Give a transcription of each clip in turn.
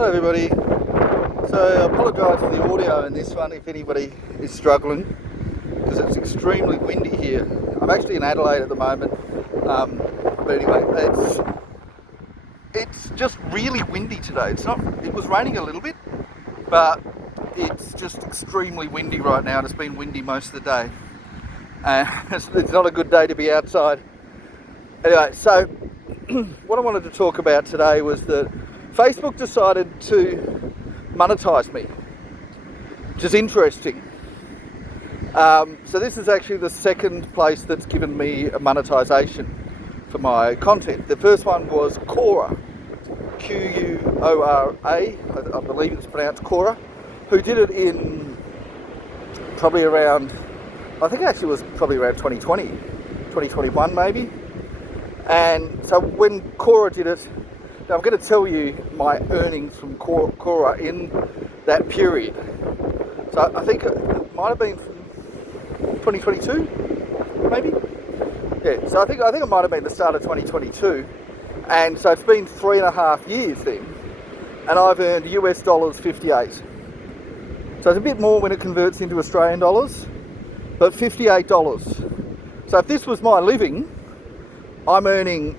Hello everybody. So I apologise for the audio in this one if anybody is struggling, because it's extremely windy here. I'm actually in Adelaide at the moment, but anyway, it's just really windy today. It was raining a little bit, but it's just extremely windy right now, and it's been windy most of the day. It's not a good day to be outside. Anyway, so what I wanted to talk about today was that Facebook decided to monetize me, which is interesting. So this is actually the second place that's given me a monetization for my content. The first one was Quora, Q-U-O-R-A, I believe it's pronounced Quora, who did it in probably around, I think it actually was probably around 2020, 2021 maybe. And so when Quora did it, now I'm going to tell you my earnings from Quora in that period. So I think it might have been from 2022, maybe? Yeah, so I think it might have been the start of 2022. And so it's been 3.5 years then. And I've earned US dollars 58. So it's a bit more when it converts into Australian dollars, but $58. So if this was my living, I'm earning,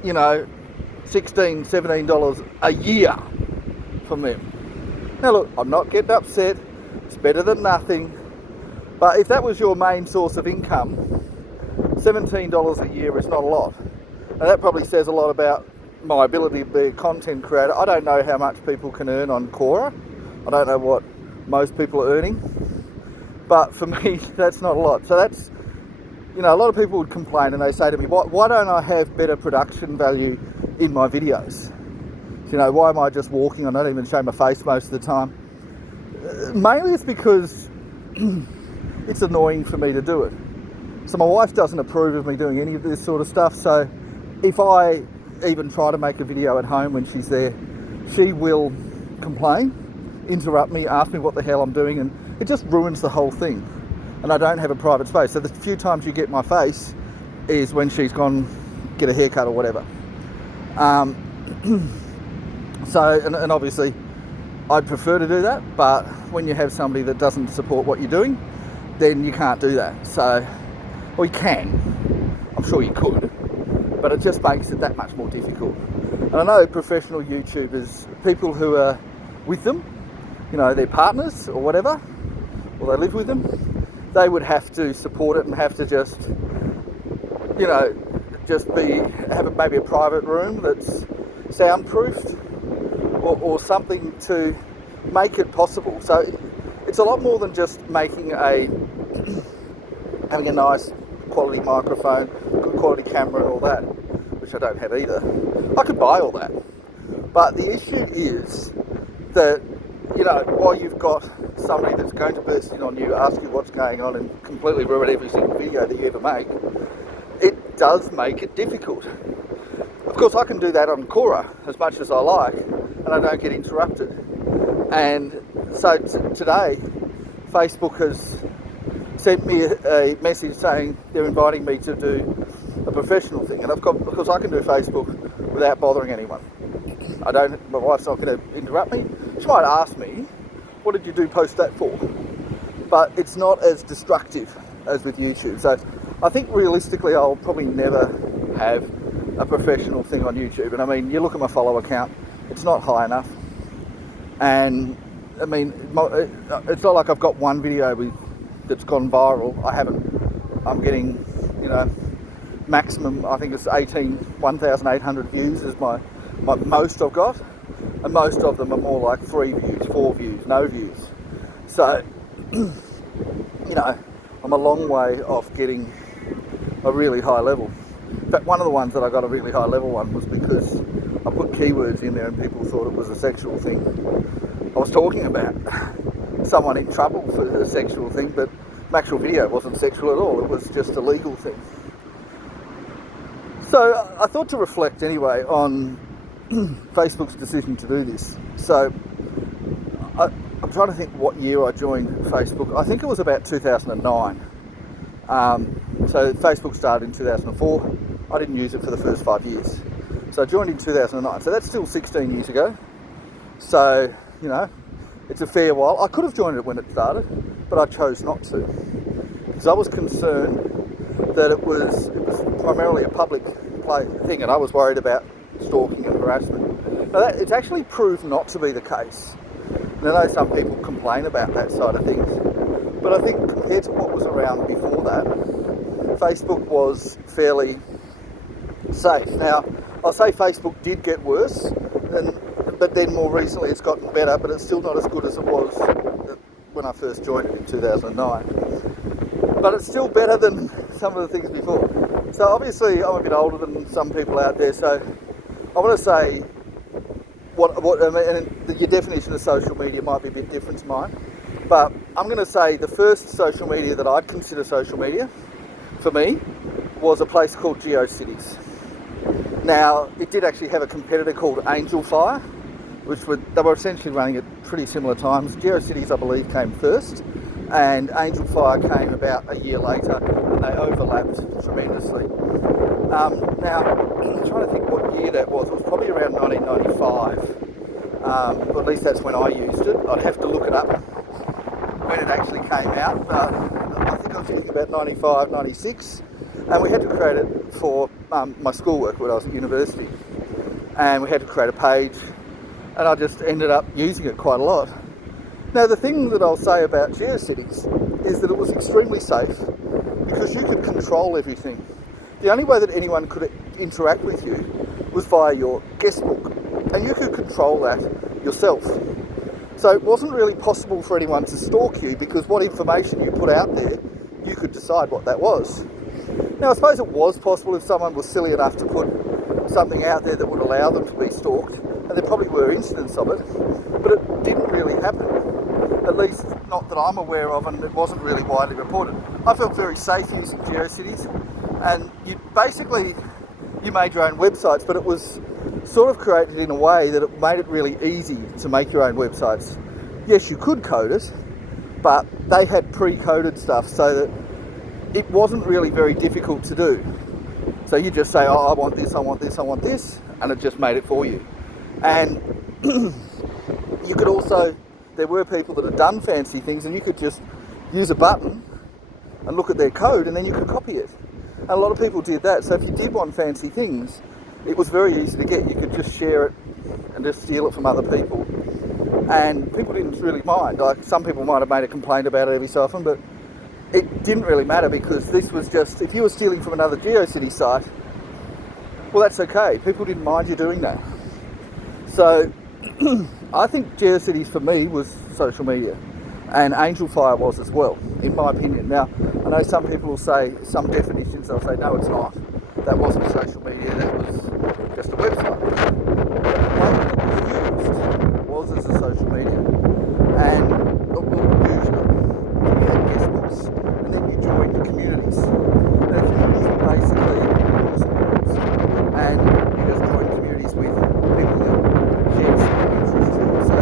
$16, $17 a year from them. Now look, I'm not getting upset. It's better than nothing. But if that was your main source of income, $17 a year is not a lot. And that probably says a lot about my ability to be a content creator. I don't know how much people can earn on Quora. I don't know what most people are earning. But for me, that's not a lot. So that's, a lot of people would complain and they say to me, why don't I have better production value in my videos? Why am I just walking? I don't even show my face most of the time. Mainly it's because it's annoying for me to do it. So my wife doesn't approve of me doing any of this sort of stuff. So if I even try to make a video at home when she's there, she will complain, interrupt me, ask me what the hell I'm doing, and it just ruins the whole thing. And I don't have a private space. So the few times you get my face is when she's gone get a haircut or whatever. And obviously I'd prefer to do that, but when you have somebody that doesn't support what you're doing, then you can't do that. So, well, you can. I'm sure you could, but it just makes it that much more difficult. And I know professional YouTubers, people who are with them, their partners or whatever, or they live with them, they would have to support it and have to just have maybe a private room that's soundproofed or something to make it possible. So it's a lot more than just having a nice quality microphone, good quality camera, all that, which I don't have either. I could buy all that. But the issue is that, while you've got somebody that's going to burst in on you, ask you what's going on and completely ruin every single video that you ever make, it does make it difficult. Of course, I can do that on Quora as much as I like, and I don't get interrupted. And so today, Facebook has sent me a message saying they're inviting me to do a professional thing. And of course, I can do Facebook without bothering anyone. My wife's not going to interrupt me. She might ask me, what did you post that for? But it's not as destructive as with YouTube. So I think realistically, I'll probably never have a professional thing on YouTube. And I mean, you look at my follower count, it's not high enough. And I mean, it's not like I've got one video that's gone viral. I'm getting, maximum, I think it's 1,800 views is my most I've got. And most of them are more like 3 views, 4 views, no views. So, I'm a long way off getting a really high level. In fact, one of the ones that I got a really high level one was because I put keywords in there and people thought it was a sexual thing. I was talking about someone in trouble for a sexual thing, but my actual video wasn't sexual at all. It was just a legal thing. So I thought to reflect anyway on Facebook's decision to do this. So I'm trying to think what year I joined Facebook. I think it was about 2009. So Facebook started in 2004. I didn't use it for the first 5 years. So I joined in 2009. So that's still 16 years ago. So you know, it's a fair while. I could have joined it when it started, but I chose not to because I was concerned that it was primarily a public thing, and I was worried about stalking and harassment. Now, it's actually proved not to be the case. And I know some people complain about that side of things, but I think compared to what was around before that, Facebook was fairly safe. Now, I'll say Facebook did get worse, but then more recently it's gotten better, but it's still not as good as it was when I first joined it in 2009. But it's still better than some of the things before. So obviously I'm a bit older than some people out there, so I want to say what I mean, and your definition of social media might be a bit different to mine, but I'm going to say the first social media that I'd consider social media for me was a place called GeoCities. Now, it did actually have a competitor called Angelfire, they were essentially running at pretty similar times. GeoCities, I believe, came first, and Angelfire came about a year later, and they overlapped tremendously. Now, I'm trying to think what year that was. It was probably around 1995, but at least that's when I used it. I'd have to look it up when it actually came out, but I think I was using about 95, 96, and we had to create it for my schoolwork when I was at university, and we had to create a page, and I just ended up using it quite a lot. Now, the thing that I'll say about GeoCities is that it was extremely safe because you could control everything. The only way that anyone could interact with you was via your guest book, and you could control that yourself. So it wasn't really possible for anyone to stalk you because what information you put out there, you could decide what that was. Now, I suppose it was possible if someone was silly enough to put something out there that would allow them to be stalked, and there probably were incidents of it, but it didn't really happen. At least not that I'm aware of, and it wasn't really widely reported. I felt very safe using GeoCities, and you made your own websites, but it was sort of created in a way that it made it really easy to make your own websites. Yes, you could code it, but they had pre-coded stuff so that it wasn't really very difficult to do. So you just say, oh, I want this, I want this, I want this, and it just made it for you. And you could also, there were people that had done fancy things, and you could just use a button and look at their code, and then you could copy it. And a lot of people did that. So if you did want fancy things, it was very easy to get. You could just share it and just steal it from other people. And people didn't really mind. Like, some people might have made a complaint about it every so often, but it didn't really matter because this was just, if you were stealing from another GeoCities site, well, that's okay. People didn't mind you doing that. So I think GeoCities for me was social media, and Angelfire was as well, in my opinion. Now, I know some people will say, some definitions, they'll say, no, it's not. That wasn't social media, that was just a website. The way it was used was as a social media. And usually, you had guest books, and then you joined the communities. Now, communities were basically rules and groups, and you just joined communities with people that shared similar interests to you. So,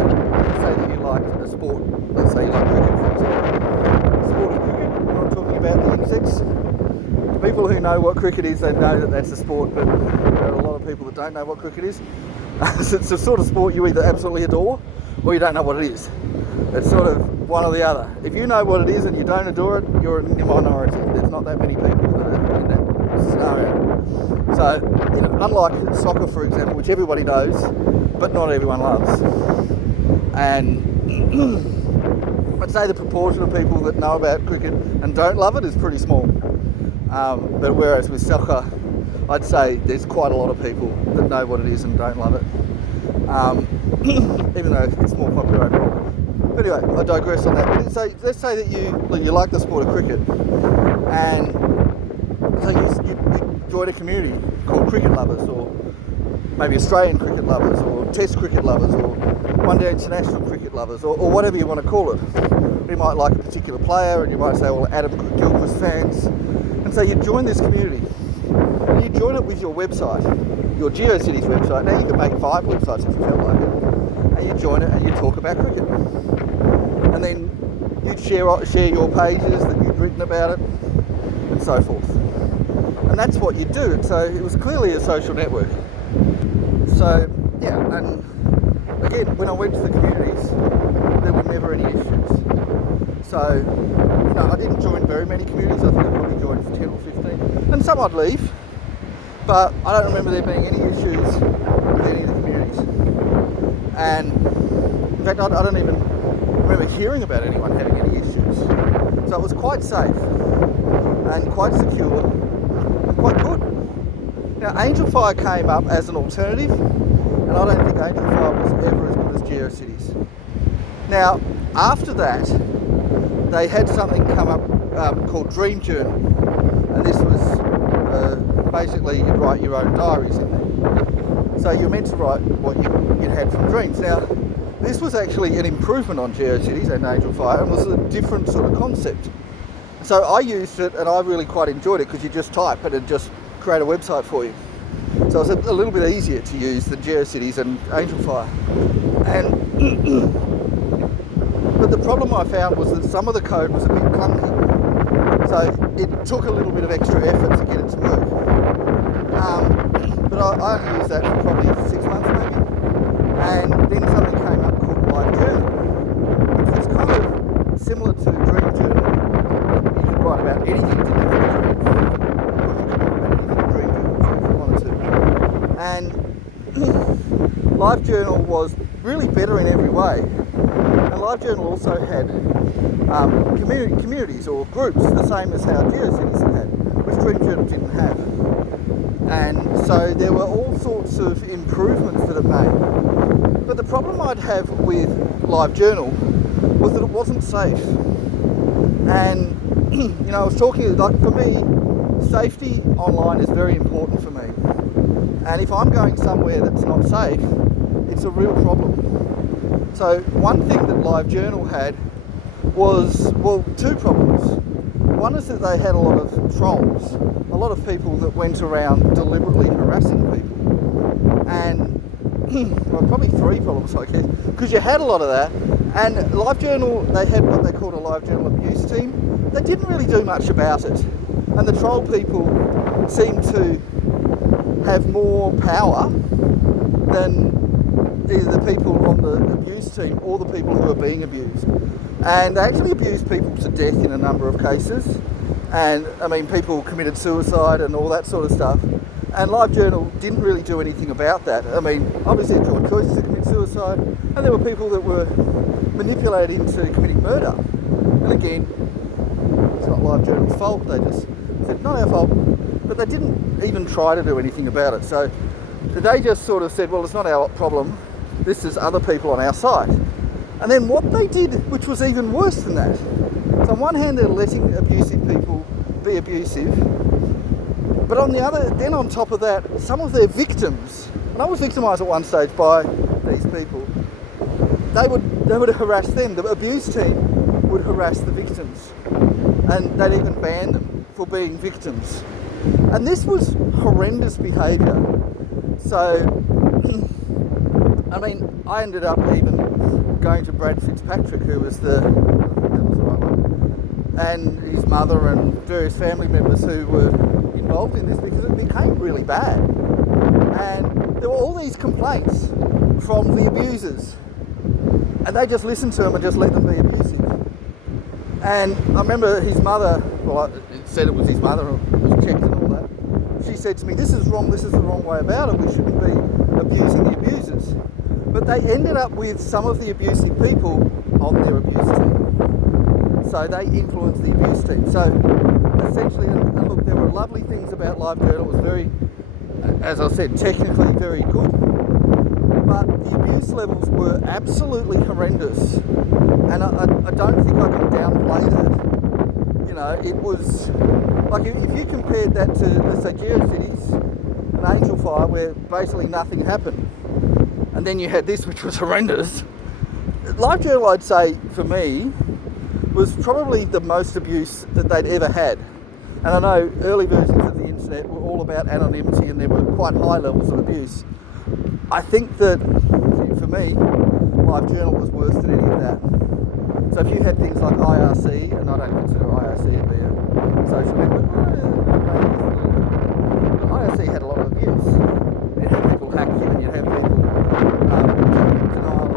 say that you like a sport, let's say you like cricket, for example. Sport of cricket, I'm not talking about the insects. People who know what cricket is, they know that that's a sport, but there are a lot of people that don't know what cricket is. It's a sort of sport you either absolutely adore or you don't know what it is. It's sort of one or the other. If you know what it is and you don't adore it, you're in the minority. There's not that many people that are in that scenario. So, you know, unlike soccer, for example, which everybody knows, but not everyone loves. And I'd say the proportion of people that know about cricket and don't love it is pretty small. But whereas with soccer, I'd say there's quite a lot of people that know what it is and don't love it, even though it's more popular overall. But anyway, I digress on that. But let's say that you like the sport of cricket, and so you join a community called Cricket Lovers, or maybe Australian Cricket Lovers, or Test Cricket Lovers, or One Day International Cricket Lovers, or whatever you want to call it. You might like a particular player, and you might say, well, Adam Gilchrist fans. And so you join this community, and you join it with your website, your GeoCities website. Now you can make 5 websites if you felt like it. And you join it and you talk about cricket. And then you'd share your pages that you'd written about it, and so forth. And that's what you do. So it was clearly a social network. So yeah, and again, when I went to the communities, there were never any issues. So, I didn't join very many communities. I think I probably joined 10 or 15. And some I'd leave, but I don't remember there being any issues with any of the communities. And in fact, I don't even remember hearing about anyone having any issues. So it was quite safe and quite secure and quite good. Now, Angelfire came up as an alternative, and I don't think Angelfire was ever as good as GeoCities. Now, after that, they had something come up called Dream Journal, and this was basically you'd write your own diaries in there. So you're meant to write what you'd had from dreams. Now, this was actually an improvement on GeoCities and Angelfire, and was a different sort of concept. So I used it, and I really quite enjoyed it, because you just type and it just create a website for you. So it was a little bit easier to use than GeoCities and Angelfire. And but the problem I found was that some of the code was a bit clunky. So it took a little bit of extra effort to get it to work. But I only used that for probably 6 months maybe. And then something came up called Live Journal, which was kind of similar to Dream Journal. You could write about anything you didn't have a dream. And Live Journal was really better in every way. And Live Journal also had communities or groups, the same as how GeoCities had, which Dream Journal didn't have. And so there were all sorts of improvements that it made. But the problem I'd have with Live Journal was that it wasn't safe. And I was talking, like, for me, safety online is very important for me. And if I'm going somewhere that's not safe, it's a real problem. So one thing that Live Journal had was, well, two problems. One is that they had a lot of trolls, a lot of people that went around deliberately harassing people. And, well, probably three problems, I guess, because you had a lot of that. And LiveJournal, they had what they called a LiveJournal abuse team. They didn't really do much about it. And the troll people seemed to have more power than either the people on the abuse team or the people who are being abused. And they actually abused people to death in a number of cases. And, I mean, people committed suicide and all that sort of stuff. And LiveJournal didn't really do anything about that. I mean, obviously it's your choice to commit suicide, and there were people that were manipulated into committing murder. And again, it's not LiveJournal's fault, they just said, not our fault. But they didn't even try to do anything about it. So they just sort of said, well, it's not our problem, this is other people on our site. And then what they did, which was even worse than that, so on one hand they're letting abusive people be abusive, but on the other, then on top of that, some of their victims, and I was victimised at one stage by these people, they would harass them. The abuse team would harass the victims, and they'd even ban them for being victims. And this was horrendous behaviour. So, I mean, I ended up even going to Brad Fitzpatrick, who was that was the right one, and his mother and various family members who were involved in this, because it became really bad. And there were all these complaints from the abusers, and they just listened to them and just let them be abusive. And I remember his mother, well, it said it was his mother, it was checked and all that. She said to me, this is wrong, this is the wrong way about it, we shouldn't be abusing the abusers. But they ended up with some of the abusive people on their abuse team. So they influenced the abuse team. So essentially, and look, there were lovely things about LiveJournal. It was very, as I said, technically very good. But the abuse levels were absolutely horrendous. And I don't think I can downplay that. You know, it was, like if you compared that to, let's say, GeoCities and Angelfire, where basically nothing happened, and then you had this, which was horrendous. LiveJournal, I'd say, for me, was probably the most abuse that they'd ever had. And I know early versions of the internet were all about anonymity, and there were quite high levels of abuse. I think that, for me, LiveJournal was worse than any of that. So if you had things like IRC, and I don't consider IRC to be a social network, but IRC had a lot of abuse. You'd have people hack you, and you'd have people denial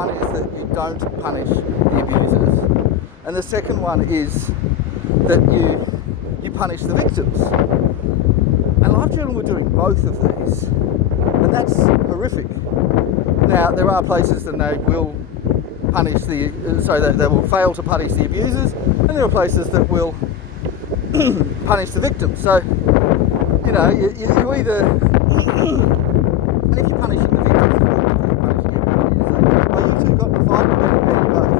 one is that you don't punish the abusers, and the second one is that you punish the victims. And LiveJournal were doing both of these, and that's horrific. Now, there are places that they will punish they will fail to punish the abusers, and there are places that will punish the victims. So, you know, you either, and if you're punishing the victims, you're punishing everybody. You say, oh, you two got in a fight, you both.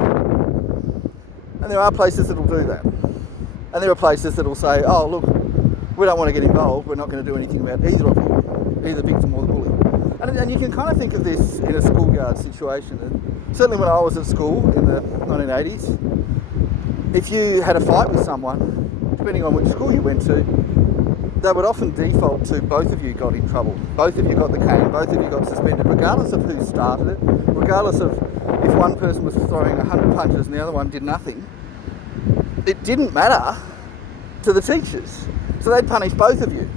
And there are places that will do that. And there are places that will say, oh, look, we don't want to get involved, we're not going to do anything about either of you, either the victim or the bully. And you can kind of think of this in a schoolyard situation. And certainly when I was at school in the 1980s, if you had a fight with someone, depending on which school you went to, they would often default to both of you got in trouble. Both of you got the cane, both of you got suspended, regardless of who started it, regardless of if one person was throwing 100 punches and the other one did nothing. It didn't matter to the teachers. So they'd punish both of you.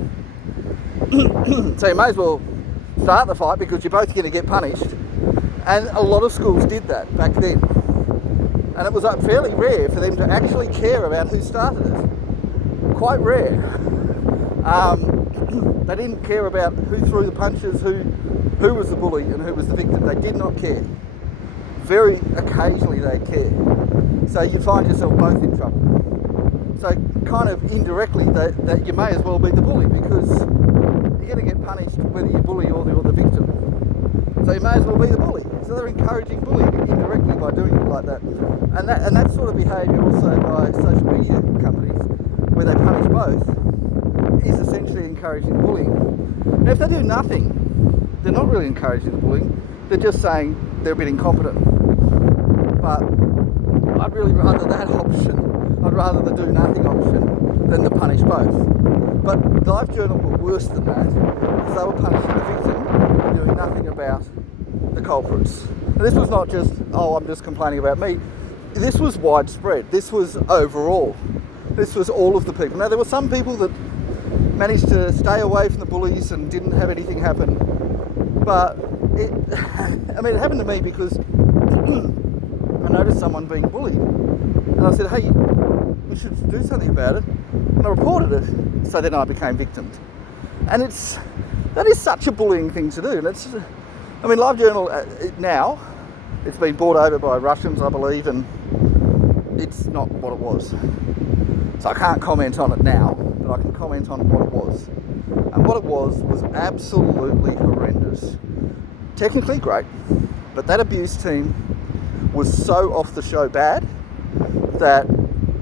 So you may as well start the fight because you're both going to get punished. And a lot of schools did that back then. And it was fairly rare for them to actually care about who started it. Quite rare. They didn't care about who threw the punches, who was the bully and who was the victim. They did not care. Very occasionally they'd care. So you'd find yourself both in trouble. So kind of indirectly that you may as well be the bully because you're going to get punished whether you bully or the victim. So you may as well be the bully. So they're encouraging bullying indirectly by doing it like that. And that sort of behaviour also by social media companies where they punish both is essentially encouraging bullying. Now if they do nothing, they're not really encouraging the bullying, they're just saying they're a bit incompetent. But I'd really rather that option. I'd rather the do nothing option than the punish both. But LiveJournal were worse than that because they were punishing the victim and doing nothing about the culprits. And this was not just, oh, I'm just complaining about me. This was widespread. This was overall. This was all of the people. Now, there were some people that managed to stay away from the bullies and didn't have anything happen. But it happened to me because I noticed someone being bullied. And I said, hey, we should do something about it. And I reported it. So then I became victimed. And that is such a bullying thing to do. And LiveJournal now, it's been bought over by Russians, I believe, and it's not what it was. So I can't comment on it now, but I can comment on what it was. And what it was absolutely horrendous. Technically great, but that abuse team was so off the show bad that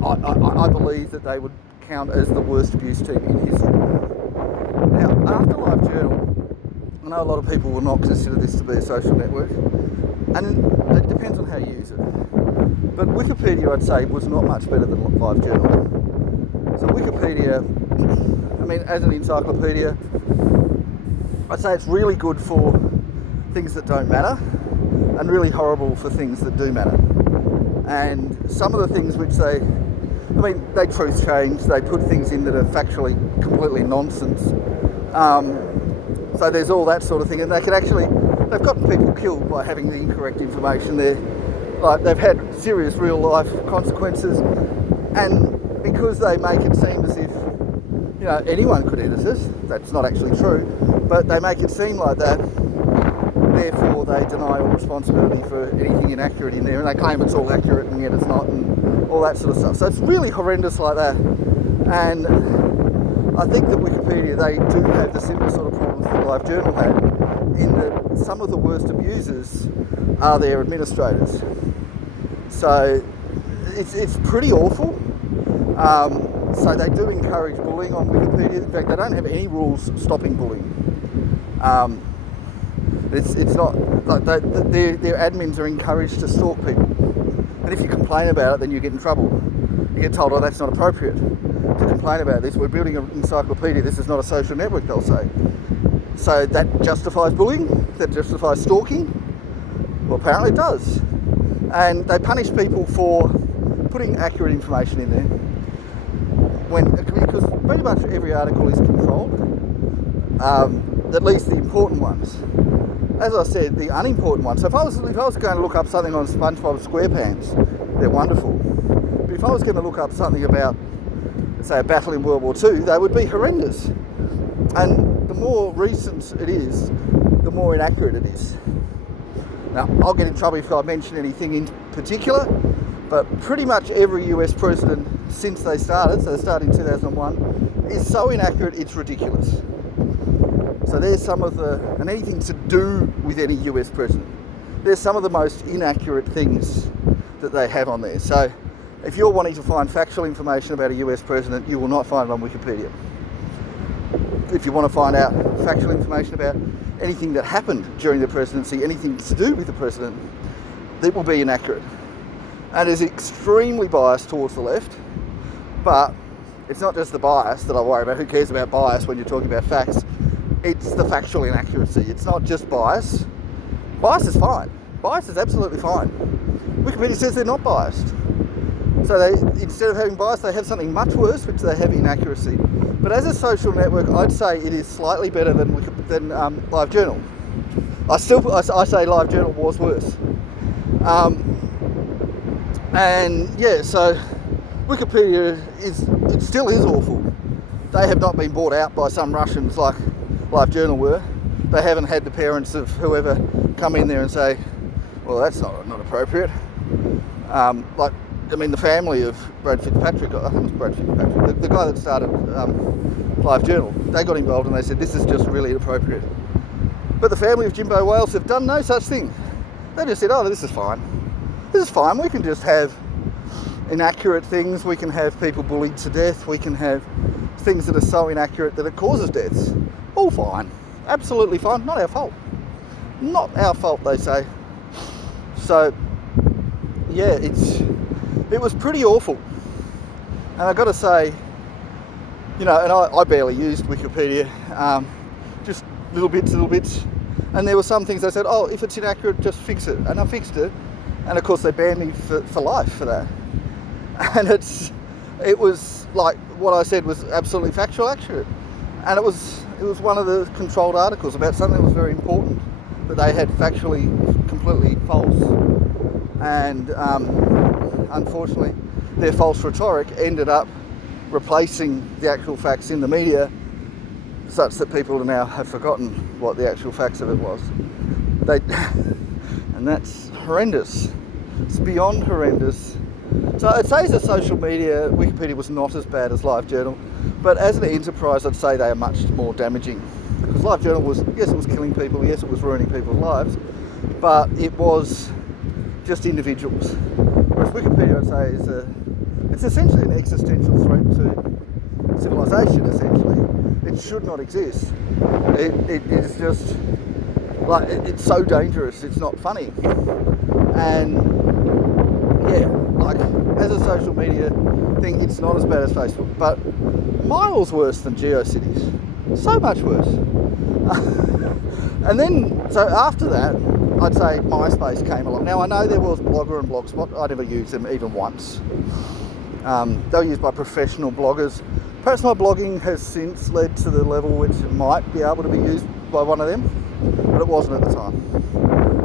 I believe that they would count as the worst abuse team in history. Now, after LiveJournal, I know a lot of people will not consider this to be a social network, and it depends on how you use it. But Wikipedia, I'd say, was not much better than LiveJournal. So Wikipedia, as an encyclopedia, I'd say it's really good for things that don't matter and really horrible for things that do matter. And some of the things which they truth change, they put things in that are factually completely nonsense. So there's all that sort of thing, and they've gotten people killed by having the incorrect information there. Like, they've had serious real life consequences, and because they make it seem as if, anyone could edit it, that's not actually true, but they make it seem like that, therefore they deny all responsibility for anything inaccurate in there, and they claim it's all accurate and yet it's not, and all that sort of stuff. So it's really horrendous like that. And I think that Wikipedia, they do have the similar sort of problems that LiveJournal had, in that some of the worst abusers are their administrators. So it's pretty awful. So they do encourage bullying on Wikipedia. In fact, they don't have any rules stopping bullying. It's not like their admins are encouraged to stalk people, and if you complain about it, then you get in trouble. You get told, "Oh, that's not appropriate to complain about this. We're building an encyclopedia. This is not a social network," they'll say. So that justifies bullying. That justifies stalking. Well, apparently it does. And they punish people for putting accurate information in there, because pretty much every article is controlled, at least the important ones. as I said, the unimportant ones. So if I was going to look up something on SpongeBob SquarePants, they're wonderful. But if I was going to look up something about, say, a battle in World War II, they would be horrendous. And the more recent it is, the more inaccurate it is. Now, I'll get in trouble if I mention anything in particular, but pretty much every US president since they started, so they started in 2001, is so inaccurate it's ridiculous. So there's some of the, and anything to do with any US president, there's some of the most inaccurate things that they have on there. So if you're wanting to find factual information about a US president, you will not find it on Wikipedia. If you want to find out factual information about anything that happened during the presidency, anything to do with the president, it will be inaccurate. And is extremely biased towards the left, but it's not just the bias that I worry about. Who cares about bias when you're talking about facts? It's the factual inaccuracy. It's not just bias. Bias is fine. Bias is absolutely fine. Wikipedia says they're not biased. So they, instead of having bias, they have something much worse, which they have inaccuracy. But as a social network, I'd say it is slightly better than LiveJournal. I say LiveJournal was worse. And yeah, so Wikipedia it still is awful. They have not been bought out by some Russians like LiveJournal were. They haven't had the parents of whoever come in there and say, well, that's not appropriate. The family of Brad Fitzpatrick, I think it was Brad Fitzpatrick, the guy that started LiveJournal, they got involved and they said, this is just really inappropriate. But the family of Jimbo Wales have done no such thing. They just said, oh, this is fine. This is fine. We can just have inaccurate things. We can have people bullied to death. We can have things that are so inaccurate that it causes deaths. All fine. Absolutely fine. Not our fault. Not our fault, they say. So, yeah, it was pretty awful. And I've got to say, and I barely used Wikipedia, just little bits. And there were some things they said, oh, if it's inaccurate, just fix it. And I fixed it. And of course they banned me for life for that. And it was like what I said was absolutely factual accurate. And it was one of the controlled articles about something that was very important that they had factually completely false. And unfortunately their false rhetoric ended up replacing the actual facts in the media, such that people now have forgotten what the actual facts of it was. And that's horrendous. It's beyond horrendous. So I'd say as a social media, Wikipedia was not as bad as LiveJournal, but as an enterprise, I'd say they are much more damaging. Because LiveJournal was, yes, it was killing people, yes, it was ruining people's lives, but it was just individuals. Whereas Wikipedia, I'd say, it's essentially an existential threat to civilization, essentially. It should not exist. It is just, like, it's so dangerous, it's not funny. And yeah, like, as a social media thing, it's not as bad as Facebook, but miles worse than GeoCities. So much worse. And then, so after that, I'd say MySpace came along. Now, I know there was Blogger and Blogspot. I never used them even once. They were used by professional bloggers. Perhaps my blogging has since led to the level which it might be able to be used by one of them, but it wasn't at the time.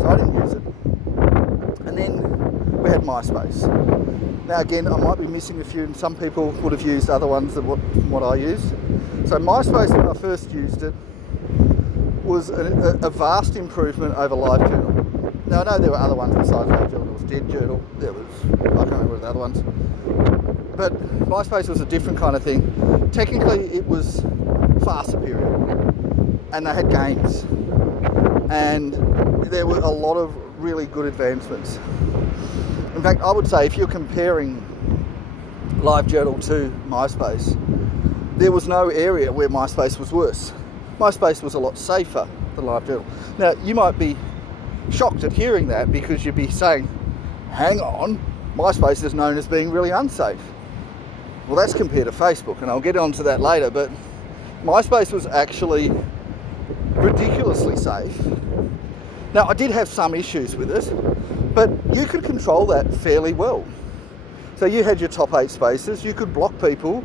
So I didn't use it. And then we had MySpace. Now again, I might be missing a few, and some people would have used other ones than what I used. So MySpace, when I first used it, was a vast improvement over LiveJournal. Now I know there were other ones besides LiveJournal. There was DeadJournal, I can't remember the other ones. But MySpace was a different kind of thing. Technically, it was far superior. And they had games. And there were a lot of really good advancements. In fact, I would say if you're comparing LiveJournal to MySpace, there was no area where MySpace was worse. MySpace was a lot safer than LiveJournal. Now, you might be shocked at hearing that because you'd be saying, hang on, MySpace is known as being really unsafe. Well, that's compared to Facebook, and I'll get onto that later, but MySpace was actually ridiculously safe. Now, I did have some issues with it, but you could control that fairly well. So you had your top 8 spaces, you could block people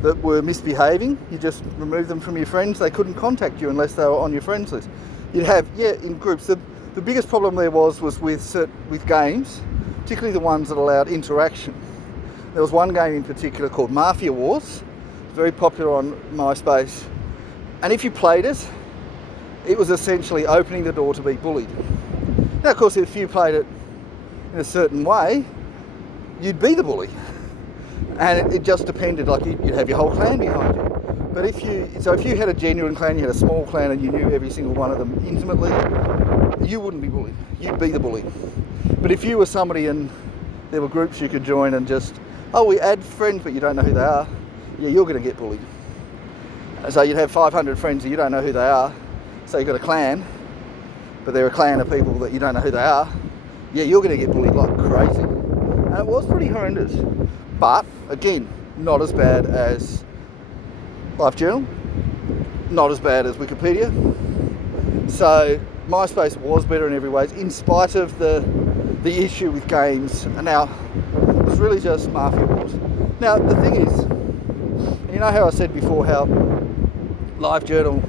that were misbehaving, you just remove them from your friends, they couldn't contact you unless they were on your friends list. you'd have, in groups. The biggest problem there was with games, particularly the ones that allowed interaction. There was one game in particular called Mafia Wars, very popular on MySpace, and if you played it, it was essentially opening the door to be bullied. Now, of course, if you played it in a certain way, you'd be the bully, and it just depended. Like you'd have your whole clan behind you. But if you had a genuine clan, you had a small clan, and you knew every single one of them intimately, you wouldn't be bullied. You'd be the bully. But if you were somebody and there were groups you could join and just, we add friends, but you don't know who they are, you're going to get bullied. So you'd have 500 friends and you don't know who they are. So you've got a clan, but they're a clan of people that you don't know who they are. You're going to get bullied like crazy. And it was pretty horrendous. But, again, not as bad as LiveJournal, not as bad as Wikipedia. So MySpace was better in every way, in spite of the issue with games. And now it was really just Mafia Wars. Now the thing is, you know how I said before how LiveJournal,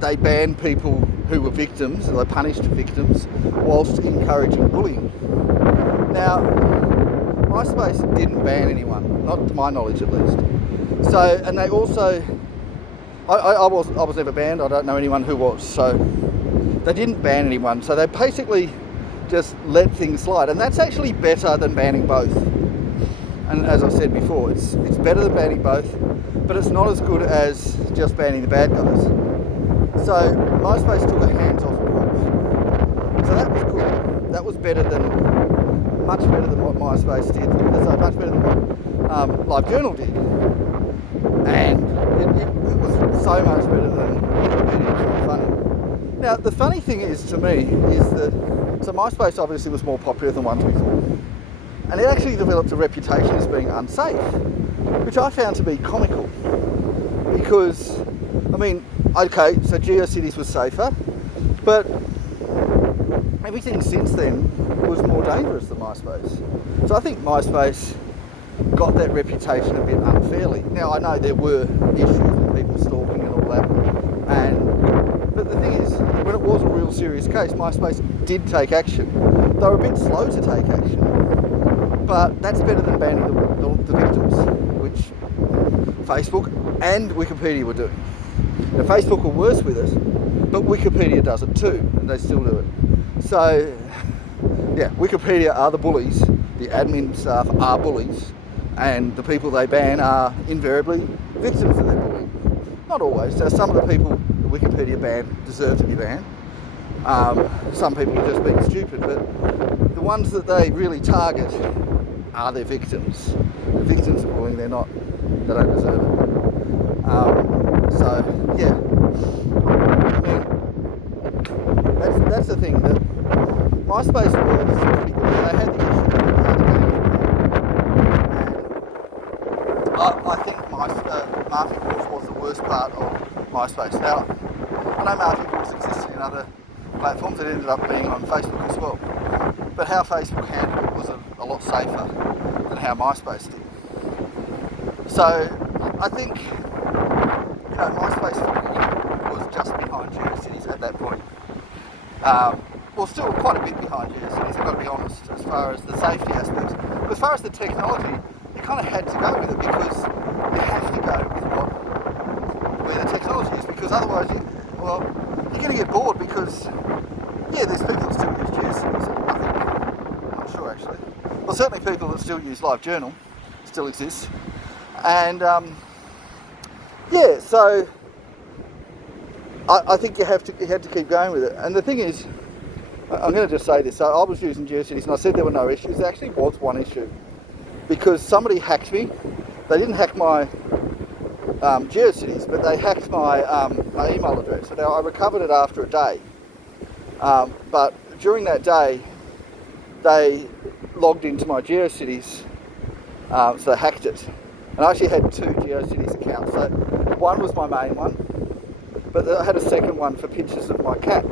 they banned people who were victims, and they punished victims whilst encouraging bullying. Now MySpace didn't ban anyone, not to my knowledge at least. So, and they also, I was never banned, I don't know anyone who was, so they didn't ban anyone, so they basically just let things slide, and that's actually better than banning both. And as I said before, it's better than banning both, but it's not as good as just banning the bad guys. So MySpace took a hands-off approach, so that was good. That was much better than what MySpace did, so much better than what LiveJournal did. And it was so much better than Wikipedia. It's not funny. Now, the funny thing is, to me, is that, so MySpace obviously was more popular than ones before. And it actually developed a reputation as being unsafe, which I found to be comical. Because, okay, so GeoCities was safer, but everything since then was more dangerous than MySpace. So I think MySpace got that reputation a bit unfairly. Now I know there were issues with people stalking and all that, but the thing is, when it was a real serious case, MySpace did take action. They were a bit slow to take action, but that's better than banning the victims, which Facebook and Wikipedia were doing. Now Facebook were worse with it, but Wikipedia does it too, and they still do it. So Wikipedia are the bullies, the admin staff are bullies, and the people they ban are invariably victims of their bullying. Not always. So some of the people the Wikipedia ban deserve to be banned. Some people are just being stupid, but the ones that they really target are their victims. The victims of bullying, they don't deserve it. That's the thing, that MySpace was pretty good. They had the issue with the games, and I think Mafia Wars was the worst part of MySpace. Now, I know Mafia Wars existed in other platforms. It ended up being on Facebook as well. But how Facebook handled it was a lot safer than how MySpace did. So I think MySpace was just behind GeoCities at that point. Still quite a bit behind GeoCities, I've got to be honest, as far as the safety aspects. But as far as the technology, you kind of had to go with it, because you have to go with where the technology is, because otherwise, you're going to get bored, because, there's people that still use GeoCities. I'm not sure, actually. Well, certainly people that still use LiveJournal still exist. And, so I think you had to keep going with it. And the thing is, I'm going to just say this. So I was using GeoCities, and I said there were no issues. There actually was one issue, because somebody hacked me. They didn't hack my GeoCities, but they hacked my email address. So now I recovered it after a day. But during that day, they logged into my GeoCities, so they hacked it. And I actually had two GeoCities accounts. So one was my main one, but I had a second one for pictures of my cat.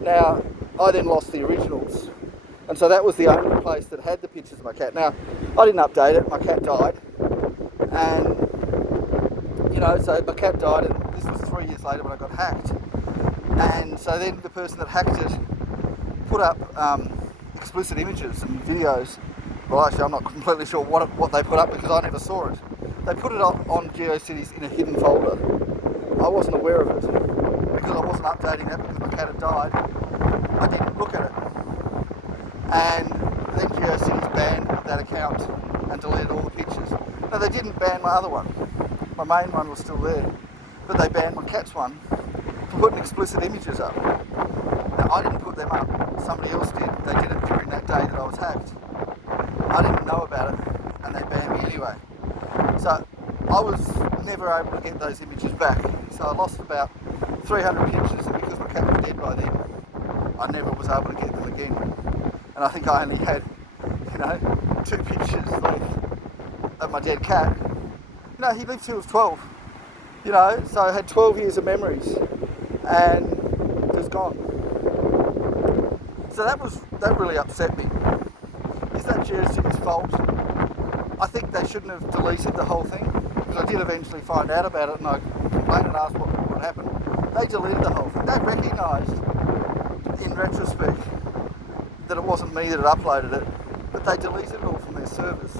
Now, I then lost the originals, and so that was the only place that had the pictures of my cat. Now, I didn't update it, my cat died, and, so my cat died, and this was 3 years later when I got hacked. And so then the person that hacked it put up explicit images and videos. Well, actually, I'm not completely sure what they put up because I never saw it. They put it up on GeoCities in a hidden folder. I wasn't aware of it because I wasn't updating that because my cat had died. I didn't look at it. And then GeoCities banned that account and deleted all the pictures. No, they didn't ban my other one. My main one was still there. But they banned my cat's one for putting explicit images up. Now, I didn't put them up. Somebody else did. They did it during that day that I was hacked. I didn't know about it, and they banned me anyway. So I was never able to get those images back. So I lost about 300 pictures, and because my cat was dead by then, I never was able to get them again. And I think I only had, 2 pictures left of my dead cat. He lived till he was 12. So I had 12 years of memories, and it was gone. So that really upset me. Is that GeoCities' fault? I think they shouldn't have deleted the whole thing, because I did eventually find out about it and I complained and asked what happened. They deleted the whole thing. They recognised, in retrospect, that it wasn't me that had uploaded it, but they deleted it all from their servers.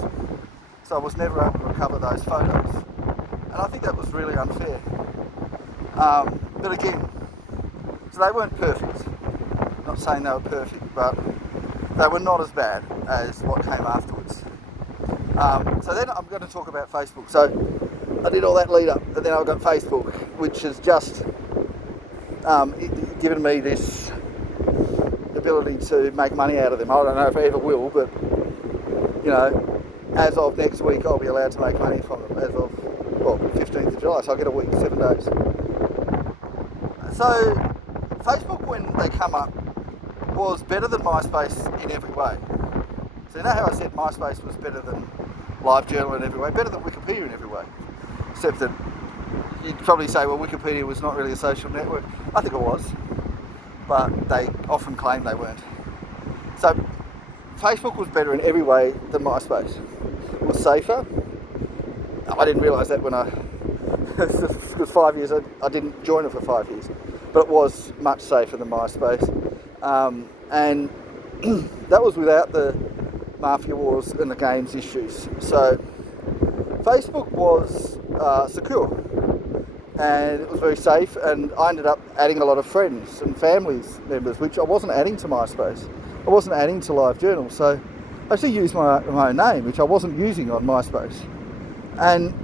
So I was never able to recover those photos. And I think that was really unfair. But again, so they weren't perfect. Not saying they were perfect, but they were not as bad as what came afterwards. So then I'm going to talk about Facebook. So I did all that lead up, and then I got Facebook, which has just given me this ability to make money out of them. I don't know if I ever will, but as of next week I'll be allowed to make money from them as of 15th of July, so I'll get a week, 7 days. So Facebook, when they come up, was better than MySpace in every way. So you know how I said MySpace was better than LiveJournal in every way, better than Wikipedia in every way, except that you'd probably say, well, Wikipedia was not really a social network. I think it was, but they often claim they weren't. So Facebook was better in every way than MySpace. It was safer. I didn't realise that when because 5 years, I didn't join it for 5 years, but it was much safer than MySpace. And that was without the mafia wars and the games issues. So Facebook was secure, and it was very safe, and I ended up adding a lot of friends and families members, which I wasn't adding to MySpace. I wasn't adding to LiveJournal, so I actually used my own name, which I wasn't using on MySpace. And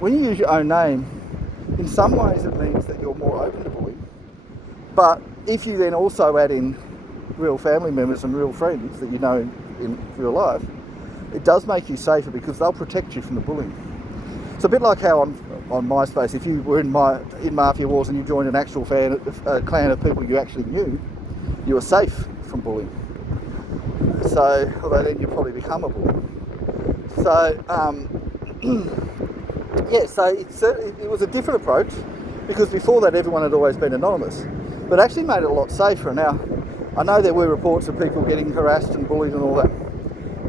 when you use your own name, in some ways it means that you're more open to bullying. But if you then also add in real family members and real friends that you know in real life, it does make you safer because they'll protect you from the bullying. It's a bit like how on MySpace, if you were in Mafia Wars and you joined an actual clan of people you actually knew, you were safe from bullying. So, although then you probably become a bully. So, so it was a different approach, because before that everyone had always been anonymous, but actually made it a lot safer. Now, I know there were reports of people getting harassed and bullied and all that.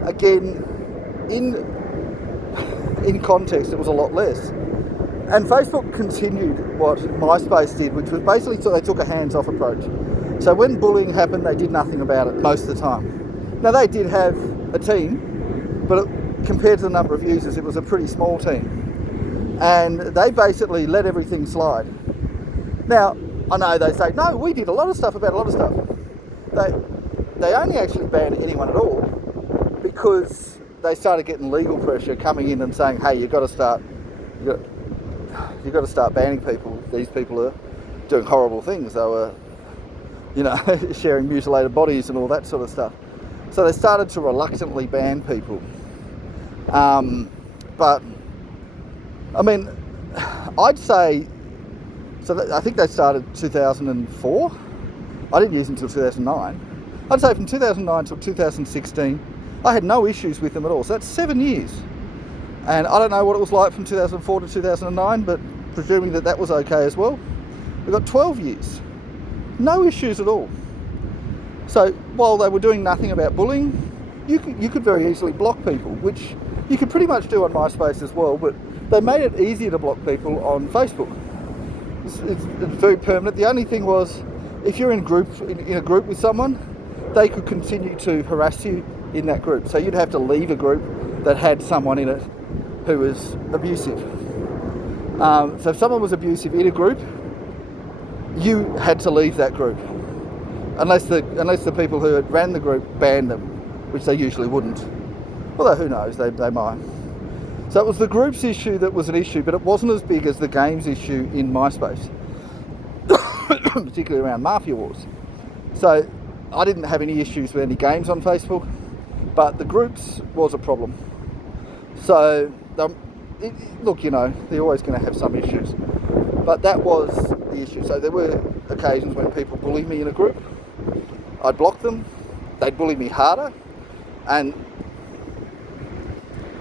Again, in context, it was a lot less. And Facebook continued what MySpace did, which was basically, so they took a hands-off approach. So when bullying happened, they did nothing about it most of the time. Now, they did have a team, but compared to the number of users, it was a pretty small team. And they basically let everything slide. Now, I know they say, no, we did a lot of stuff about a lot of stuff. They only actually banned anyone at all because they started getting legal pressure coming in and saying, hey, you've got to start banning people. These people are doing horrible things. They were, sharing mutilated bodies and all that sort of stuff. So they started to reluctantly ban people. But, I mean, I'd say, I think they started 2004. I didn't use them until 2009. I'd say from 2009 till 2016, I had no issues with them at all. So that's 7 years. And I don't know what it was like from 2004 to 2009, but presuming that was okay as well. We've got 12 years. No issues at all. So while they were doing nothing about bullying, you could very easily block people, which you could pretty much do on MySpace as well, but they made it easier to block people on Facebook. It's very permanent. The only thing was, if you're in a group with someone, they could continue to harass you in that group. So you'd have to leave a group that had someone in it who was abusive. So if someone was abusive in a group, you had to leave that group, unless the people who had ran the group banned them, which they usually wouldn't. Although who knows, they might. So it was the groups issue that was an issue, but it wasn't as big as the games issue in MySpace, particularly around Mafia Wars. So I didn't have any issues with any games on Facebook, but the groups was a problem. So look, they're always going to have some issues, but that was the issue. So there were occasions when people bullied me in a group. I'd block them, they'd bully me harder, and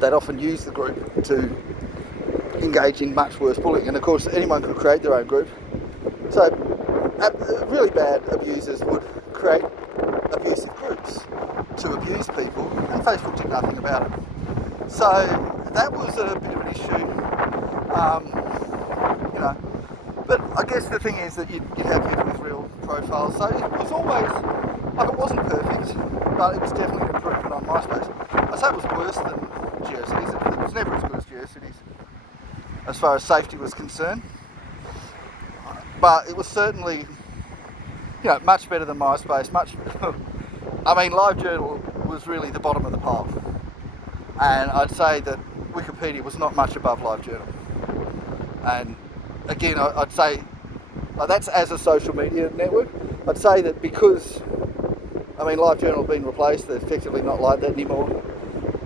they'd often use the group to engage in much worse bullying. And of course, anyone could create their own group. So really bad abusers would create abusive groups to abuse people, and Facebook did nothing about it. So that was a bit of an issue, But I guess the thing is that you have people with real profiles. So it was always, it wasn't perfect, but it was definitely an improvement on MySpace. I'd say it was worse than GeoCities. It was never as good as GeoCities as far as safety was concerned. But it was certainly, much better than MySpace. LiveJournal was really the bottom of the pile. And I'd say that Wikipedia was not much above LiveJournal. And again, I'd say, that's as a social media network. I'd say that because, LiveJournal has been replaced, they're effectively not like that anymore,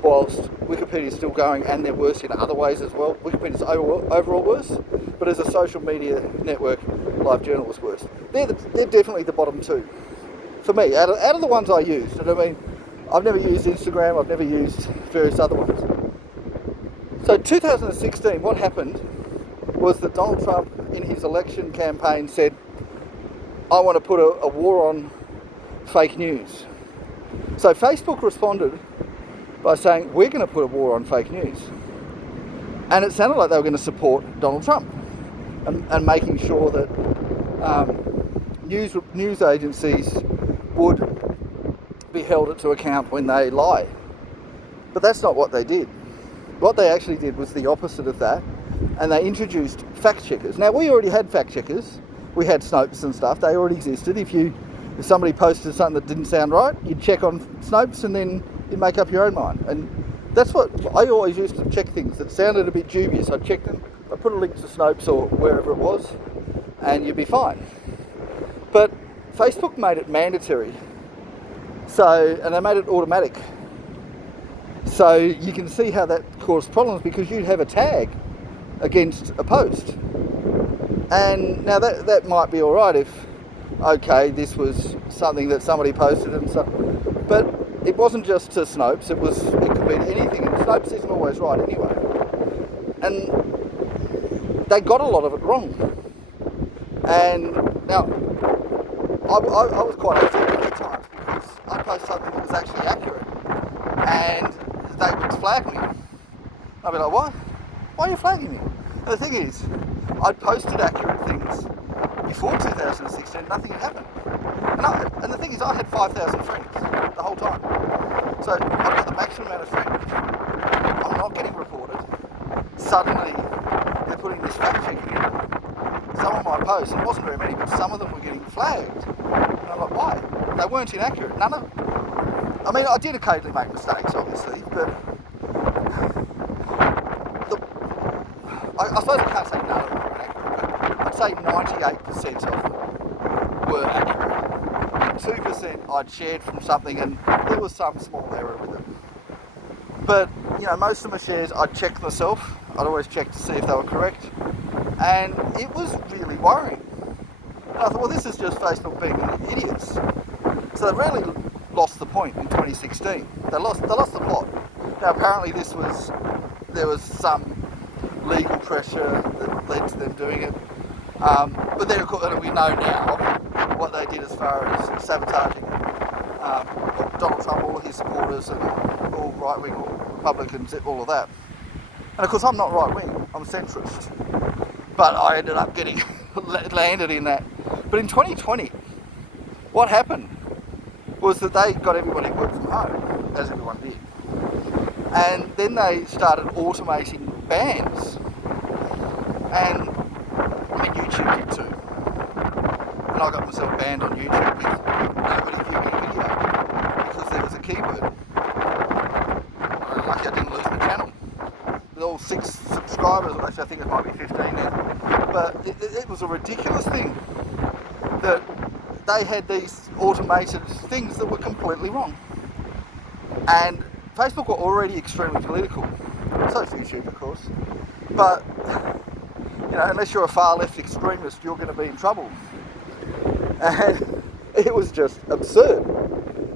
whilst Wikipedia's still going, and they're worse in other ways as well. Wikipedia's overall worse, but as a social media network, LiveJournal was worse. They're definitely the bottom two for me, out of the ones I used. And I've never used Instagram, I've never used various other ones. So 2016, what happened was that Donald Trump, in his election campaign, said, I want to put a war on fake news. So Facebook responded by saying, we're going to put a war on fake news. And it sounded like they were going to support Donald Trump and making sure that news agencies would be held to account when they lie. But that's not what they did. What they actually did was the opposite of that, and they introduced fact checkers. Now, we already had fact checkers. We had Snopes and stuff. They already existed. If somebody posted something that didn't sound right, you'd check on Snopes and then you'd make up your own mind. And that's what I always used to check, things that sounded a bit dubious. I'd check them, I'd put a link to Snopes or wherever it was, and you'd be fine. But Facebook made it mandatory. And they made it automatic. So you can see how that caused problems, because you'd have a tag against a post. And now that might be all right if, this was something that somebody posted and stuff. But it wasn't just to Snopes, it could be anything. And Snopes isn't always right anyway. And they got a lot of it wrong. And now, I was quite upset at times, because I'd post something that was actually accurate, and they would flag me. I'd be like, what? Why are you flagging me? And the thing is, I'd posted accurate things before 2016, nothing had happened. And the thing is, I had 5,000 friends the whole time. So I've got the maximum amount of friends. I'm not getting reported. Suddenly, they're putting this fact checking in. Some of my posts, it wasn't very many, but some of them were getting flagged. And I'm like, why? They weren't inaccurate. None of them. I did occasionally make mistakes, obviously, but I suppose I can't say none of them were inaccurate, but I'd say 98% of them were accurate. 2% I'd shared from something, and there was some small error with it. But, most of my shares I'd checked myself. I'd always check to see if they were correct. And it was really worrying. And I thought, well, this is just Facebook being idiots. So they really lost the point in 2016. They lost the plot. Now, apparently there was some legal pressure that led to them doing it. But then, of course, we know now what they did as far as sabotaging Donald Trump, all his supporters, and all right-wing, all Republicans, all of that. And of course, I'm not right-wing, I'm centrist. But I ended up getting landed in that. But in 2020, what happened was that they got everybody to work from home, as everyone did. And then they started automating bans. And I mean, YouTube did too. And I got myself banned on YouTube with nobody viewing a video because there was a keyword. I'm lucky I didn't lose my channel. With all 6 subscribers, actually I think it might be 15 now. But it was a ridiculous thing that they had these automated things that were completely wrong. And Facebook were already extremely political. So is YouTube, of course. But, you know, unless you're a far left extremist, you're going to be in trouble. And it was just absurd.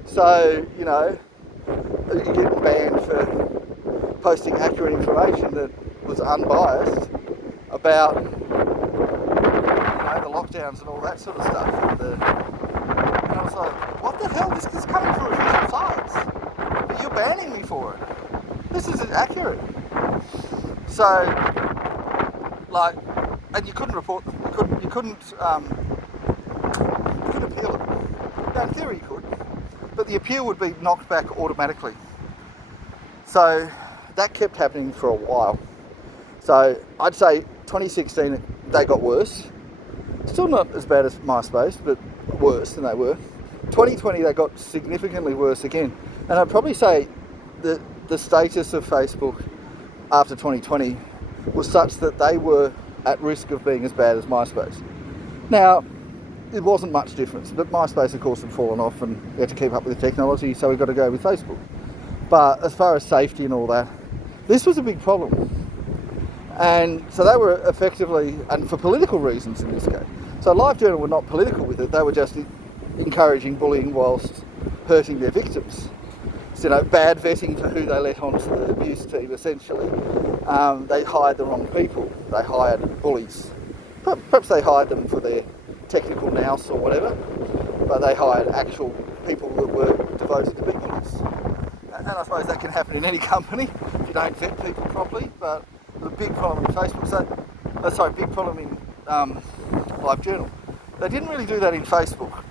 So, you know, you're getting banned for posting accurate information that was unbiased about, you know, the lockdowns and all that sort of stuff. And I was like, what the hell? This is coming from official sites, but you're banning me for it. This isn't accurate. So, like, and you couldn't report them. You couldn't appeal it. Now, in theory, you could, but the appeal would be knocked back automatically. So that kept happening for a while. So I'd say 2016 they got worse. Still not as bad as MySpace, but worse than they were. 2020 they got significantly worse again. And I'd probably say that the status of Facebook after 2020 was such that they were at risk of being as bad as MySpace. Now, it wasn't much difference, but MySpace of course had fallen off and we had to keep up with the technology, so we got to go with Facebook. But as far as safety and all that, this was a big problem. And so they were effectively, and for political reasons in this case, so LiveJournal were not political with it, they were just encouraging bullying whilst hurting their victims. So, you know, bad vetting for who they let onto the abuse team, essentially. They hired the wrong people. They hired bullies. Perhaps they hired them for their technical nous or whatever, but they hired actual people that were devoted to be bullies. And I suppose that can happen in any company if you don't vet people properly, but the big problem in Facebook, big problem in LiveJournal. They didn't really do that in Facebook,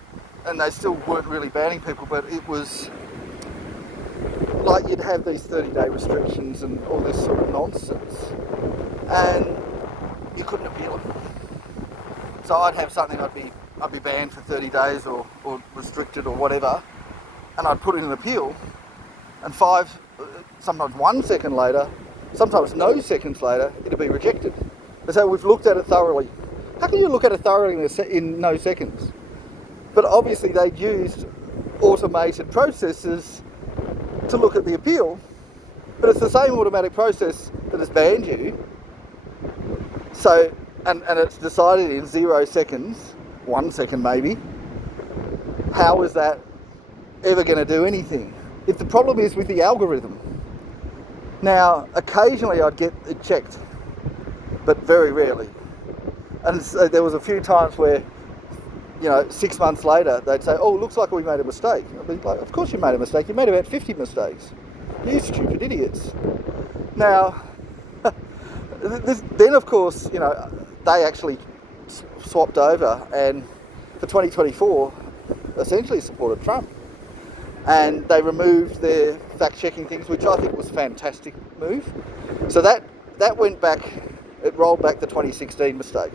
and they still weren't really banning people, but it was like you'd have these 30-day restrictions and all this sort of nonsense, and you couldn't appeal it. So I'd have something, I'd be banned for 30 days or restricted or whatever, and I'd put in an appeal, and sometimes 1 second later, sometimes no seconds later, it'd be rejected. They say, we've looked at it thoroughly. How can you look at it thoroughly in no seconds? But obviously they'd used automated processes to look at the appeal, but it's the same automatic process that has banned you. So, and it's decided in 0 seconds, 1 second maybe. How is that ever going to do anything? If the problem is with the algorithm. Now, occasionally I'd get it checked, but very rarely. And so there was a few times where, you know, 6 months later, they'd say, oh, looks like we made a mistake. I'd be like, of course you made a mistake. You made about 50 mistakes. You stupid idiots. Now, then of course, you know, they actually swapped over and for 2024 essentially supported Trump. And they removed their fact-checking things, which I think was a fantastic move. So that went back, it rolled back the 2016 mistake.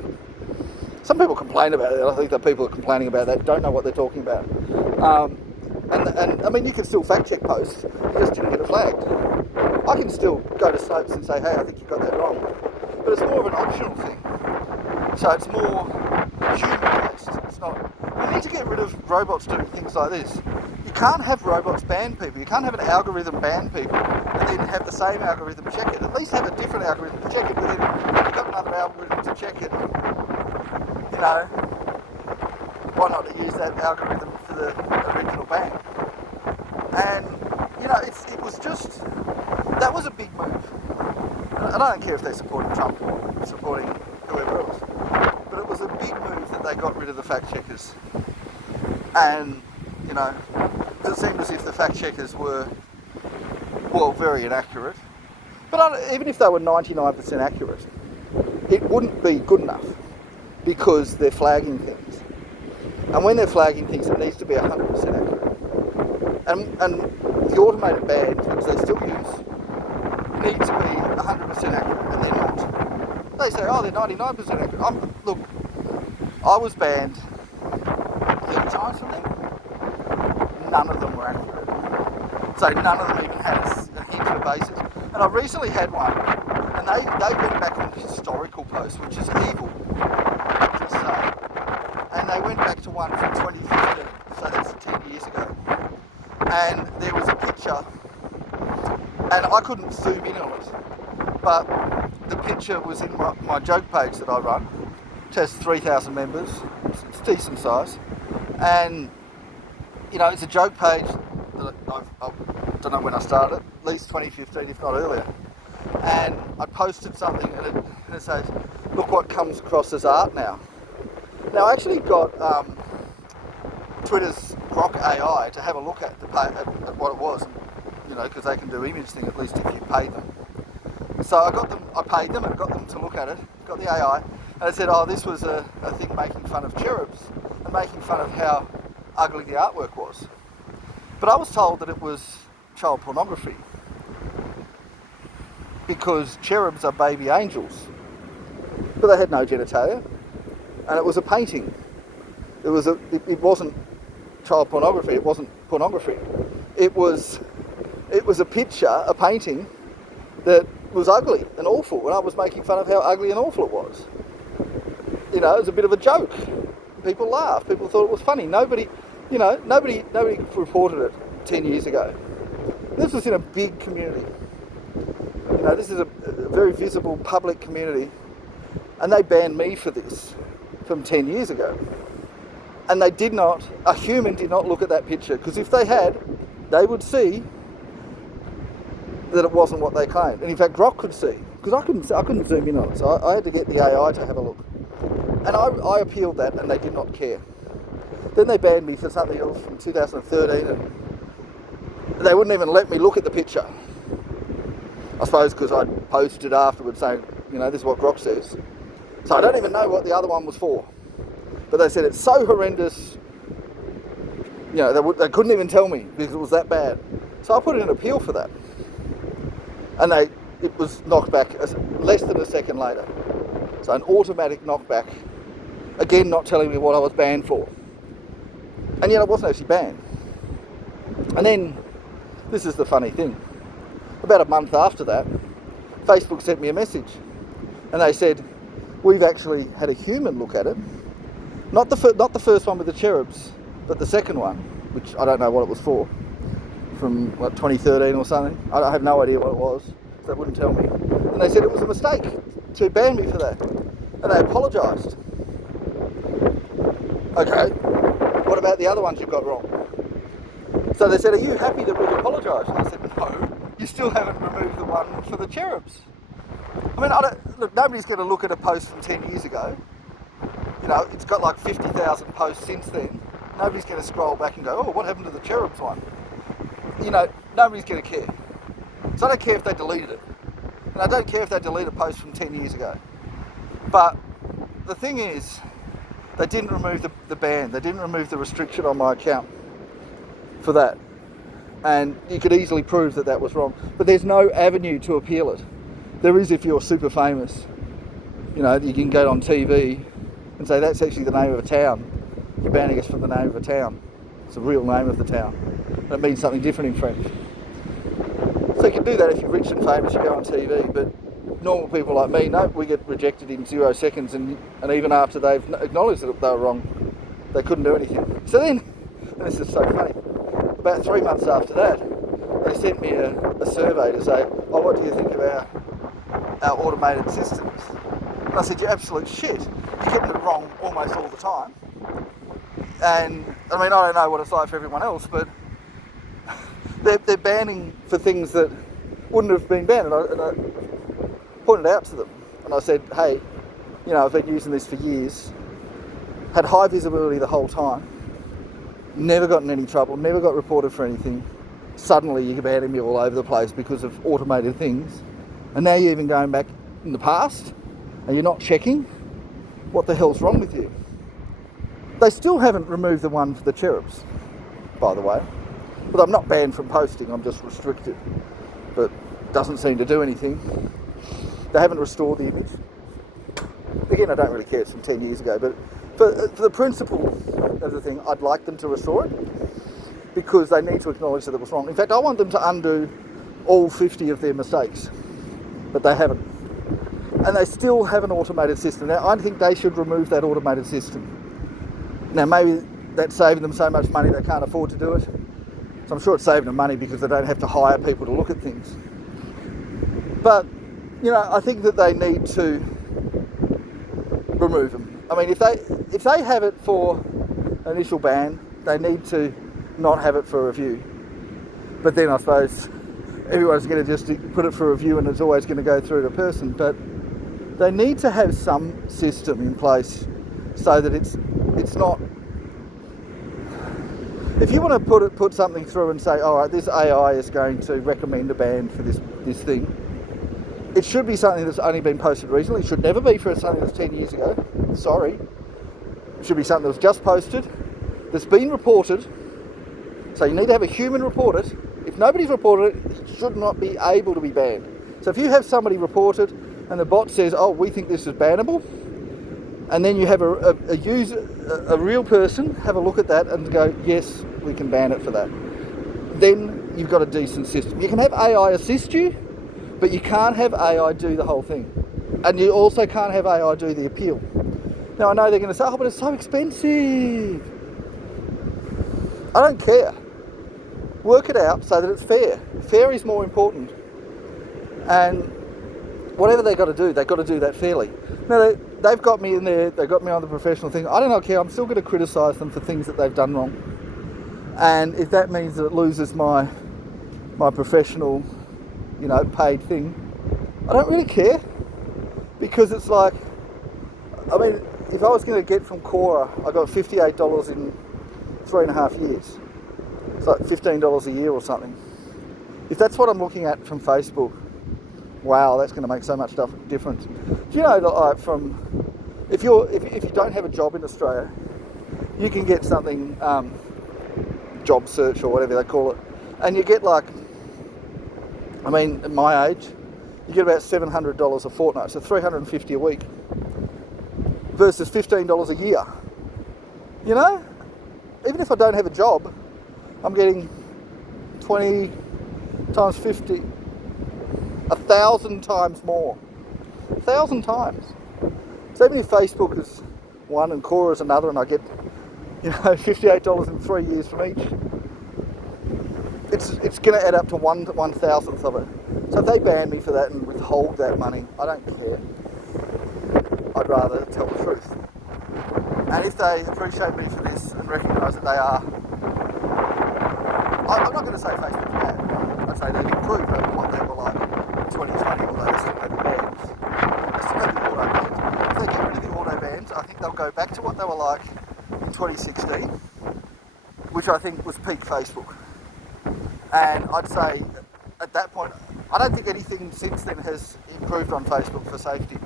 Some people complain about it. I think that people are complaining about that don't know what they're talking about. And I mean, you can still fact-check posts, you just didn't get it flagged. I can still go to Snopes and say, hey, I think you got that wrong. But it's more of an optional thing. So it's more human-based. It's not. We need to get rid of robots doing things like this. You can't have robots ban people. You can't have an algorithm ban people and then have the same algorithm check it. At least have a different algorithm to check it, but then you've got another algorithm to check it. You know, why not use that algorithm for the original ban? And, you know, it was just, that was a big move. And I don't care if they're supporting Trump or supporting whoever else, but it was a big move that they got rid of the fact checkers. And, you know, it seemed as if the fact checkers were, well, very inaccurate. But even if they were 99% accurate, it wouldn't be good enough. because they're flagging things. And when they're flagging things, it needs to be 100% accurate. And the automated bands, which they still use, need to be 100% accurate, and they're not. They say, oh, they're 99% accurate. Look, I was banned 30 times from them. None of them were accurate. So none of them even had a hint of a basis. And I recently had one, and they went back on historical posts, which is evil, just say. And they went back to one from 2015, so that's 10 years ago. And there was a picture, and I couldn't zoom in on it, but the picture was in my joke page that I run, which has 3,000 members. It's decent size, and it's a joke page that I don't know when I started, at least 2015, if not earlier. And I posted something, and it says, "Look what comes across as art now." Now I actually got Twitter's Grok AI to have a look at what it was, because they can do image thing, at least if you pay them. So I paid them and got them to look at it, got the AI, and it said, oh, this was a thing making fun of cherubs and making fun of how ugly the artwork was. But I was told that it was child pornography because cherubs are baby angels, but they had no genitalia, and it was a painting. It wasn't child pornography. It wasn't pornography. It was a picture, a painting that was ugly and awful, and I was making fun of how ugly and awful it was. It was a bit of a joke. People laughed. People thought it was funny. Nobody reported it 10 years ago. This was in a big community. This is a very visible public community, and they banned me for this from 10 years ago. And a human did not look at that picture, because if they had, they would see that it wasn't what they claimed. And in fact, Grok could see, because I couldn't zoom in on it, so I had to get the AI to have a look. And I appealed that, and they did not care. Then they banned me for something else from 2013, and they wouldn't even let me look at the picture. I suppose because I'd posted afterwards saying, this is what Grok says. So I don't even know what the other one was for. But they said it's so horrendous, they couldn't even tell me because it was that bad. So I put in an appeal for that. And it was knocked back less than a second later. So an automatic knockback, again not telling me what I was banned for. And yet I wasn't actually banned. And then, this is the funny thing, about a month after that, Facebook sent me a message. And they said, we've actually had a human look at it. Not the first one with the cherubs, but the second one, which I don't know what it was for, from 2013 or something. I have no idea what it was, so they wouldn't tell me. And they said it was a mistake to ban me for that. And they apologised. Okay, what about the other ones you got wrong? So they said, are you happy that we've apologised? And I said, no, you still haven't removed the one for the cherubs. I mean, look, nobody's going to look at a post from 10 years ago. It's got like 50,000 posts since then. Nobody's going to scroll back and go, oh, what happened to the cherubs one? Nobody's going to care. So I don't care if they deleted it. And I don't care if they delete a post from 10 years ago. But the thing is, they didn't remove the ban. They didn't remove the restriction on my account for that. And you could easily prove that that was wrong. But there's no avenue to appeal it. There is if you're super famous. You can go on TV and say that's actually the name of a town. You're banning us from the name of a town. It's the real name of the town. And it means something different in French. So you can do that if you're rich and famous, you go on TV, but normal people like me, no, we get rejected in 0 seconds, and even after they've acknowledged that they were wrong, they couldn't do anything. So then, and this is so funny, about 3 months after that, they sent me a survey to say, oh, what do you think of our automated systems? And I said, you're absolute shit. You're getting it wrong almost all the time. And, I mean, I don't know what it's like for everyone else, but they're banning for things that wouldn't have been banned. And I pointed out to them, and I said, hey, I've been using this for years, had high visibility the whole time, never got in any trouble, never got reported for anything. Suddenly you're banning me all over the place because of automated things. And now you're even going back in the past, and you're not checking. what the hell's wrong with you? They still haven't removed the one for the cherubs, by the way. But I'm not banned from posting, I'm just restricted. But doesn't seem to do anything. They haven't restored the image. Again, I don't really care, it's from 10 years ago, but for the principle of the thing, I'd like them to restore it because they need to acknowledge that it was wrong. In fact, I want them to undo all 50 of their mistakes, but they haven't. And they still have an automated system. Now, I think they should remove that automated system. Now, maybe that's saving them so much money they can't afford to do it. So I'm sure it's saving them money because they don't have to hire people to look at things. But, you know, I think that they need to remove them. I mean, if they have it for initial ban, they need to not have it for review. But then I suppose everyone's going to just put it for review and it's always going to go through the person. But they need to have some system in place so that it's not. If you want to put something through and say, all right, this AI is going to recommend a ban for this thing, it should be something that's only been posted recently. It should never be for something that's 10 years ago. Sorry. It should be something that was just posted, that's been reported. So you need to have a human report it. If nobody's reported it, it should not be able to be banned. So if you have somebody report it and the bot says, oh, we think this is bannable, and then you have a user, a real person, have a look at that and go, yes, we can ban it for that. Then you've got a decent system. You can have AI assist you, but you can't have AI do the whole thing. And you also can't have AI do the appeal. Now, I know they're going to say, oh, but it's so expensive. I don't care. Work it out so that it's fair. Fair is more important. And whatever they've got to do, they've got to do that fairly. Now, they've got me in there, they've got me on the professional thing. I don't care, I'm still going to criticise them for things that they've done wrong. And if that means that it loses my professional, you know, paid thing, I don't really care. Because it's like, I mean, if I was going to get from Quora, I got $58 in 3.5 years. It's like $15 a year or something. If that's what I'm looking at from Facebook, wow, that's going to make so much difference. Do you know that if you don't have a job in Australia, you can get something, job search or whatever they call it, and you get like, I mean, at my age, you get about $700 a fortnight, so $350 a week, versus $15 a year. You know, even if I don't have a job, I'm getting 20 times 50, 1,000 times more. 1,000 times. So even if Facebook is one and Quora is another and I get, you know, $58 in 3 years from each, it's going to add up to 1/1000th of it. So if they ban me for that and withhold that money, I don't care. I'd rather tell the truth. And if they appreciate me for this and recognise that they are, I'm not going to say Facebook's bad. I'd say they've improved over what they were like in 2020, although they still have the bans. They still have the auto bans. If they get rid of the auto bans, I think they'll go back to what they were like in 2016, which I think was peak Facebook. And I'd say at that point, I don't think anything since then has improved on Facebook for safety.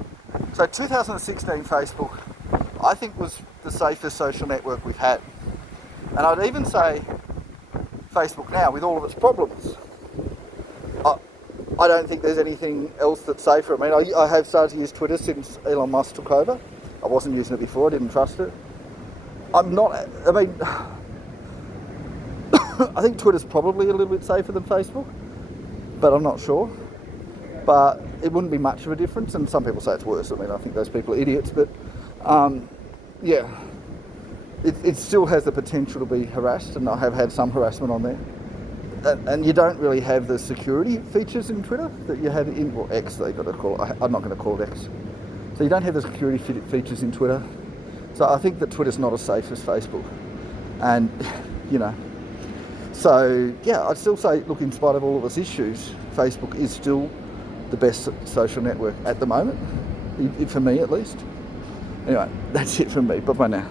So 2016 Facebook, I think, was the safest social network we've had. And I'd even say Facebook now, with all of its problems, I don't think there's anything else that's safer. I mean, I have started to use Twitter since Elon Musk took over. I wasn't using it before, I didn't trust it. I mean, I think Twitter's probably a little bit safer than Facebook, but I'm not sure. But it wouldn't be much of a difference, and some people say it's worse. I mean, I think those people are idiots, but yeah, it still has the potential to be harassed, and I have had some harassment on there. And you don't really have the security features in Twitter that you had in, well, X, they've got to call it. I'm not going to call it X. So you don't have the security features in Twitter. So I think that Twitter's not as safe as Facebook. And, you know, so yeah, I'd still say, look, in spite of all of its issues, Facebook is still the best social network at the moment, for me at least. Anyway, that's it from me. Bye-bye now.